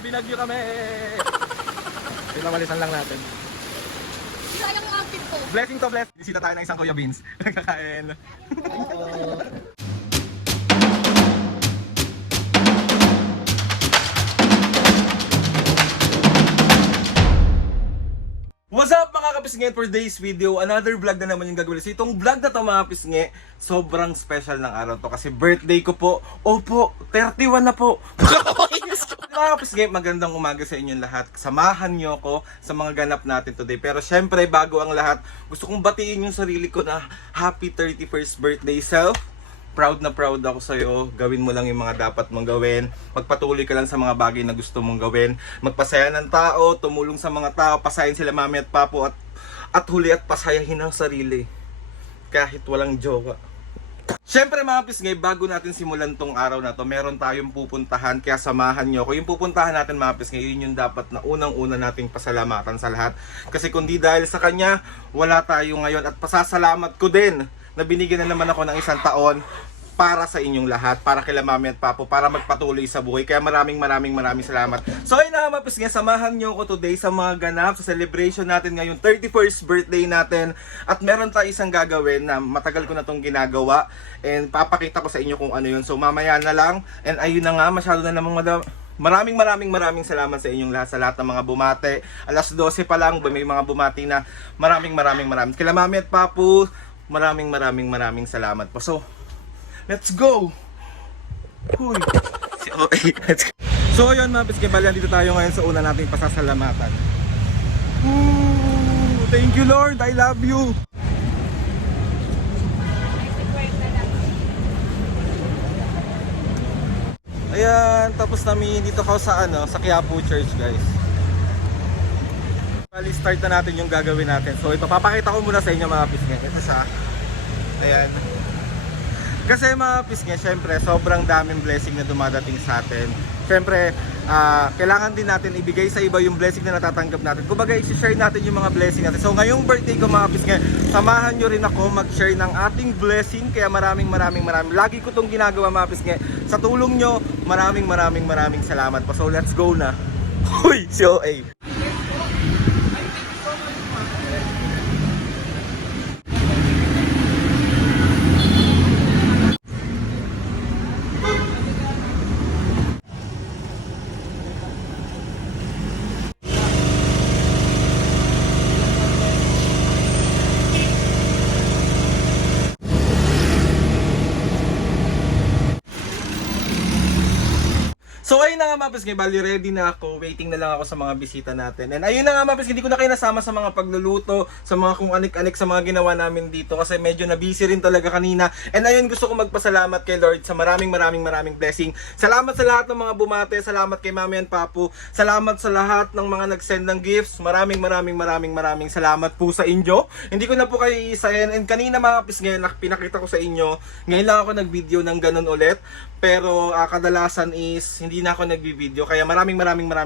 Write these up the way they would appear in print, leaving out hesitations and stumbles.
binagyo kami. Pinawalisan lang natin. Sayang yung outfit ko. Blessing to bless. Bisita tayo ng isang Kuya Beans. Kakain. What's up mga kapisngi? For today's video, another vlog na naman yung gagawin. So itong vlog na to mga kapisngi, sobrang special ng araw to kasi birthday ko po. Opo, 31 na po. Mga kapisngi, magandang umaga sa inyong lahat. Samahan nyo ako sa mga ganap natin today. Pero syempre, bago ang lahat, gusto kong batiin yung sarili ko na happy 31st birthday self. Proud na proud ako sa'yo. Gawin mo lang yung mga dapat mong gawin. Magpatuloy ka lang sa mga bagay na gusto mong gawin. Magpasaya ng tao, tumulong sa mga tao, pasayin sila mami at papo at huli at pasayahin ang sarili. Kahit walang jowa. Siyempre mga pisngay, bago natin simulan tong araw na to, meron tayong pupuntahan, kaya samahan nyo ako. Yung pupuntahan natin mga pisngay, yun yung dapat na unang-una nating pasalamatan sa lahat. Kasi kundi dahil sa kanya, wala tayo ngayon. At pasasalamat ko din na binigyan na naman ako ng isang taon para sa inyong lahat, para kila mami at papo, para magpatuloy sa buhay. Kaya maraming salamat. So ayun na mga pisngay, samahan nyo ako today sa mga ganap, sa celebration natin ngayon, 31st birthday natin. At meron tayo isang gagawin na matagal ko na itong ginagawa. And papakita ko sa inyo kung ano yun. So mamaya na lang. And ayun na nga, masyado na namang maraming salamat sa inyong lahat, sa lahat ng mga bumate. Alas 12 pa lang, may mga bumati na maraming. Kila mami at papo, maraming salamat po. So, let's go! Huy! Let's go! So, yun mga pisngay, bali, dito tayo ngayon sa una nating pasasalamatan. Ooh, thank you Lord, I love you! Ayan, tapos namin dito ko sa sa Quiapo Church, guys. Bali, start na natin yung gagawin natin. So, ipapakita ko muna sa inyo mga pisngay. Ito siya. Ayan. Kasi mga pisngay, syempre, sobrang daming blessing na dumadating sa atin. Syempre, kailangan din natin ibigay sa iba yung blessing na natatanggap natin. Kumbaga, i-share natin yung mga blessing natin. So, ngayong birthday ko mga pisngay, samahan nyo rin ako mag-share ng ating blessing. Kaya maraming. Lagi ko itong ginagawa mga pisngay. Sa tulong nyo, maraming salamat po. So, let's go na. Uy, si OA. So ayun na nga mga pisngay, bali ready na ako, waiting na lang ako sa mga bisita natin. And ayun na nga mga pisngay, hindi ko na kayo nasama sa mga pagluluto, sa mga kung anik-anik sa mga ginawa namin dito kasi medyo na busy rin talaga kanina. And ayun, gusto ko magpasalamat kay Lord sa maraming blessing. Salamat sa lahat ng mga bumate, salamat kay Mami and Papu, salamat sa lahat ng mga nag-send ng gifts. Maraming salamat po sa inyo. Hindi ko na po kayo iisahin. And kanina mga pisngay, pinakita ko sa inyo, ngayon lang ako nag-video ng ganun ulit. Pero kadalasan is hindi na ako nagbi-video. Kaya maraming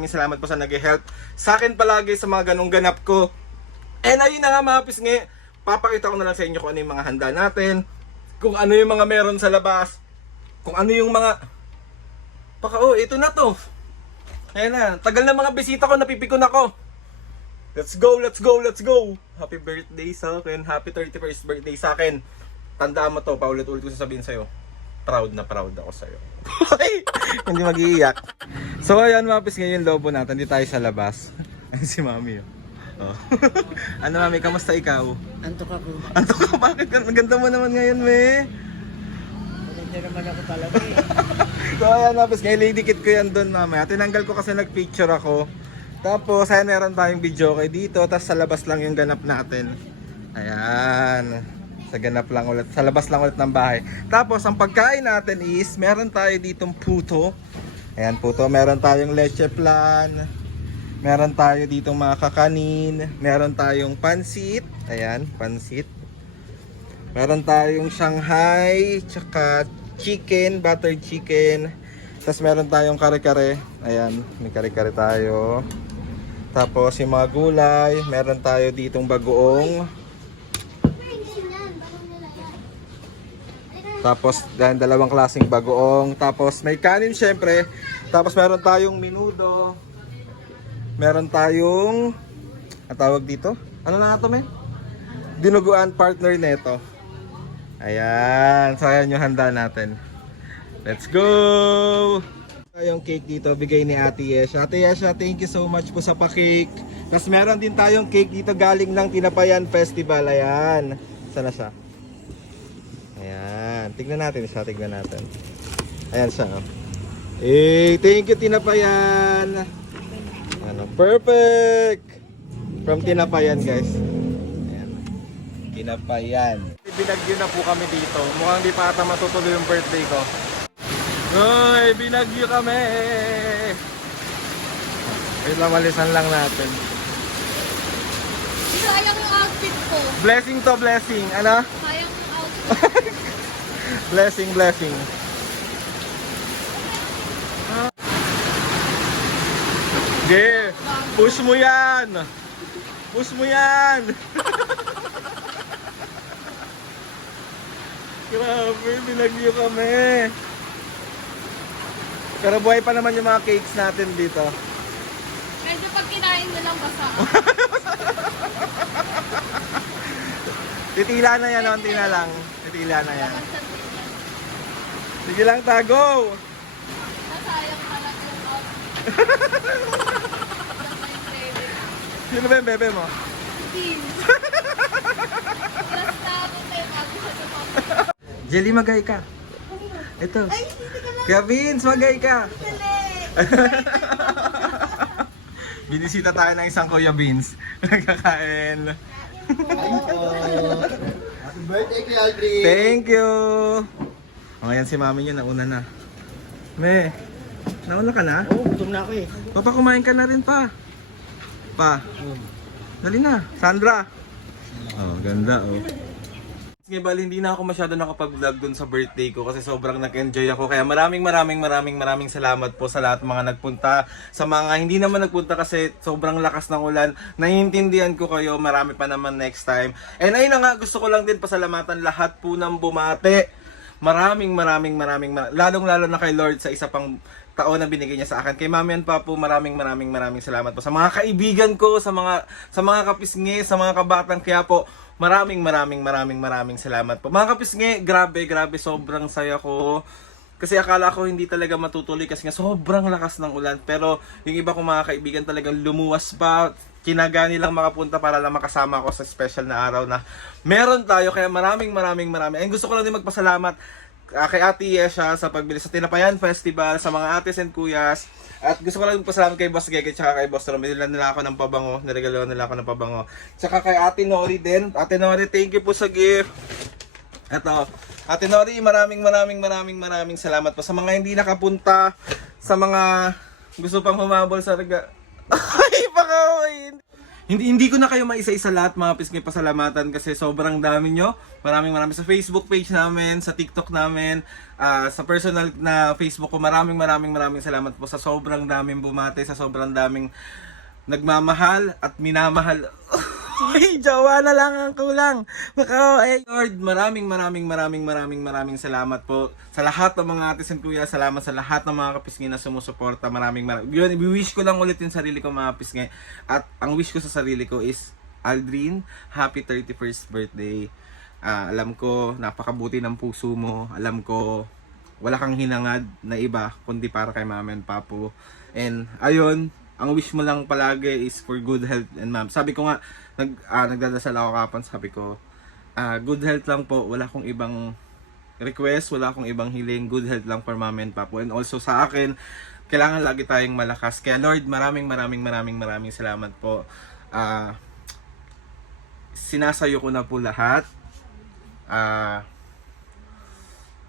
salamat po sa nag-help sa akin palagi sa mga ganong ganap ko. And ayun na nga mga pisngi, papakita ko na lang sa inyo kung ano yung mga handa natin, kung ano yung mga meron sa labas, kung ano yung mga ito na to. Ayan na, tagal na mga bisita ko, napipikon ako. Let's go. Happy birthday sa akin, happy 31st birthday sa akin. Tandaan mo to, paulit-ulit ko sasabihin sa'yo. Proud na proud ako sa'yo. Hindi mag-iiyak. So ayan mga pisngay, yung lobo natin. Hindi tayo sa labas. Ayun si Mami. Oh. Ano Mami, kamusta ikaw? Antok ako. Antok ka? Bakit? Maganda mo naman ngayon, me. Maganda naman ako talaga eh. So ayan mga pisngay, lidikit ko yan doon mamaya. Tinanggal ko kasi nag-picture ako. Tapos ayan, meron tayong video kay dito. Tapos sa labas lang yung ganap natin. Ayan. Sa ganap lang ulit, sa labas lang ulit ng bahay. Tapos ang pagkain natin is meron tayo ditong puto. Ayan puto, meron tayong leche flan. Meron tayo ditong mga kakanin, meron tayong pansit. Ayan, pansit. Meron tayong Shanghai, tsaka chicken, buttered chicken. Tapos meron tayong kare-kare. Ayan, may kare-kare tayo. Tapos yung mga gulay, meron tayo ditong bagoong. Tapos dalawang klaseng bagoong. Tapos may kanin syempre. Tapos meron tayong menudo. Meron tayong, ang tawag dito? Ano na ito, men? Dinuguan partner nito. Ayan. So, ayan yung handa natin. Let's go! Yung cake dito, bigay ni Ate Yesha. Ate Yesha, thank you so much po sa pa-cake. Tapos meron din tayong cake dito galing ng Tinapayan Festival. Ayan. Sana siya? Ayan. Tignan natin siya. Tignan natin. Ayan siya. Oh. Eh, thank you Tinapayan. Ano, perfect! From Tinapayan, guys. Ayan. Tinapayan. Binagyo na po kami dito. Mukhang di pa ata matutuloy yung birthday ko. Uy, binagyo kami! Wait lang, malisan lang natin. Sayang yung outfit ko. Blessing to blessing. Ano? Sayang yung outfit. Blessing, blessing. Yeah, push mo yan. Push mo yan. Grabe, binagyo kami. Pero buhay pa naman yung mga cakes natin dito. Medyo pag kinain mo lang basa. Titila na yan, onti na lang. Titila na yan. Sige lang, tago. Nasayang talaga yung outfit. Sino ba yung bebe mo? Jeans. Basta ako tayo bago sa tumama. Jelly, magay ka. Ito. Kaya Vince, magay ka. Binisita tayo ng isang Kuya Vince. Nagkakain. Happy birthday kay Aldrin! Thank you! O, ngayon si mami niyo, nauna na. Me, nauna ka na? Oo, gutom na ako eh. Papa, kumain ka na rin pa. Pa, dali na. Sandra. Oh, ganda oh. Sige, bali, hindi na ako masyado nakapag-vlog dun sa birthday ko kasi sobrang nag-enjoy ako. Kaya maraming salamat po sa lahat ng mga nagpunta. Sa mga hindi naman nagpunta kasi sobrang lakas ng ulan. Naiintindihan ko kayo, marami pa naman next time. And ayun na nga, gusto ko lang din pasalamatan lahat po ng bumate. Lalong-lalo na kay Lord sa isa pang taon na binigay niya sa akin. Kay Mami and Papo, maraming salamat po. Sa mga kaibigan ko, sa mga kapisngi, sa mga kabatang Quiapo, maraming salamat po. Mga kapisngi, grabe, sobrang saya ko. Kasi akala ko hindi talaga matutuloy kasi nga sobrang lakas ng ulan. Pero yung iba kong mga kaibigan talagang lumuwas pa. Kinaga nilang makapunta para lang makasama ako sa special na araw na meron tayo. Kaya maraming. And gusto ko lang din magpasalamat kay Ate Yesha sa pagbili sa Tinapayan Festival, sa mga ates and kuyas. At gusto ko lang magpasalamat kay Boss Gege tsaka kay Boss Rom. Niregaluhan nila ako ng pabango. Tsaka kay Ate Nori din. Ate Nori, thank you po sa gift. Eto, Ate Nori, maraming salamat po sa mga hindi nakapunta, sa mga gusto pang humabol sa Ay, pakawin! Hindi ko na kayo maisa-isa lahat mga pisngi pasalamatan kasi sobrang dami nyo. Maraming sa Facebook page namin, sa TikTok namin, sa personal na Facebook ko. Maraming salamat po sa sobrang daming bumate, sa sobrang daming nagmamahal at minamahal. Ay, jawa na lang ang kulang. Lord, maraming salamat po sa lahat ng mga atis and kuya. Salamat sa lahat ng mga kapisngi na sumusuporta. Yun, i-wish ko lang ulit yung sarili ko mga kapisngi. At ang wish ko sa sarili ko is, Aldrin, happy 31st birthday. Alam ko, napakabuti ng puso mo. Alam ko, wala kang hinangad na iba, kundi para kay Mama and Papo. And, ayun, ang wish mo lang palagi is for good health and ma'am. Sabi ko nga, nagdadasal ako kapon, sabi ko, good health lang po, wala akong ibang request, wala akong ibang hiling, good health lang for Mama and Papo. And also sa akin, kailangan lagi tayong malakas. Kaya Lord, maraming salamat po. Sinasayo ko na po lahat.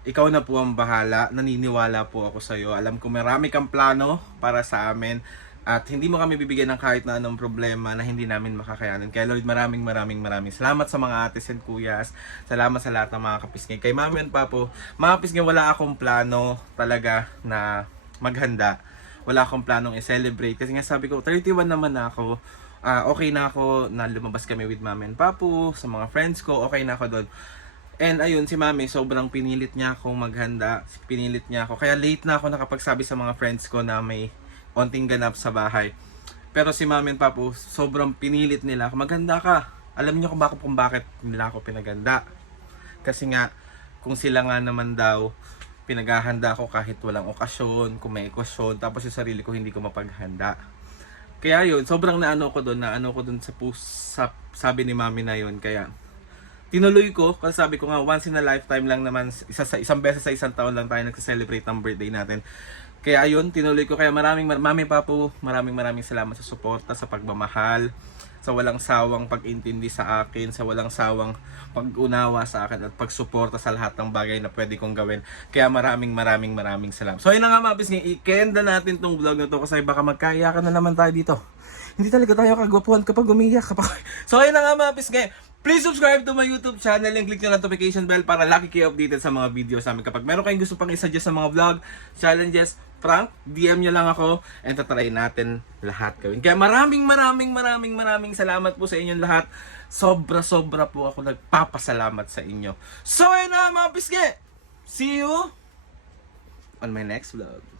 Ikaw na po ang bahala. Naniniwala po ako sa iyo. Alam ko marami kang plano para sa amin. At hindi mo kami bibigyan ng kahit na anong problema na hindi namin makakayanan. Kaya Lord, maraming salamat sa mga ates and kuyas. Salamat sa lahat ng mga kapisngi. Kay Mami and Papo, mga kapisngi, wala akong plano talaga na maghanda. Wala akong planong i-celebrate. Kasi nga sabi ko, 31 naman na ako. Okay na ako na lumabas kami with Mami and Papo, sa mga friends ko. Okay na ako doon. And ayun, si Mami, sobrang pinilit niya akong maghanda. Pinilit niya ako. Kaya late na ako nakapagsabi sa mga friends ko na may onting ganap sa bahay. Pero si Mami and Papu, sobrang pinilit nila ako. Maghanda ka. Alam niyo kung bakit nila ako pinaganda. Kasi nga, kung sila nga naman daw, pinaghahanda ko kahit walang okasyon, kung may okasyon, tapos yung sarili ko hindi ko mapaghanda. Kaya yun, sobrang naano ko doon sa sabi ni Mami na yun. Kaya tinuloy ko, kasi sabi ko nga, once in a lifetime lang naman, isang beses sa isang taon lang tayo nagsa-celebrate ng birthday natin. Kaya ayun, tinuloy ko. Kaya Mami Papu, maraming salamat sa suporta, sa pagmamahal, sa walang sawang pag-intindi sa akin, sa walang sawang pag-unawa sa akin at pagsuporta sa lahat ng bagay na pwede kong gawin. Kaya maraming salamat. So ayun na nga mga pisngi, i-kenda natin tong vlog na to kasi baka magkaiyakan na naman tayo dito. Hindi talaga tayo kagwapuhan kapag umiyak. So ayun na nga mga pisngi, please subscribe to my YouTube channel and click yung notification bell para lagi kayo updated sa mga videos namin. Kapag meron kayong gusto pang i-suggest sa mga vlog, challenges, prank, DM nyo lang ako and tatry natin lahat gawin. Kaya maraming salamat po sa inyong lahat. Sobra po ako nagpapasalamat sa inyo. So ayun na mga pisngi, see you on my next vlog.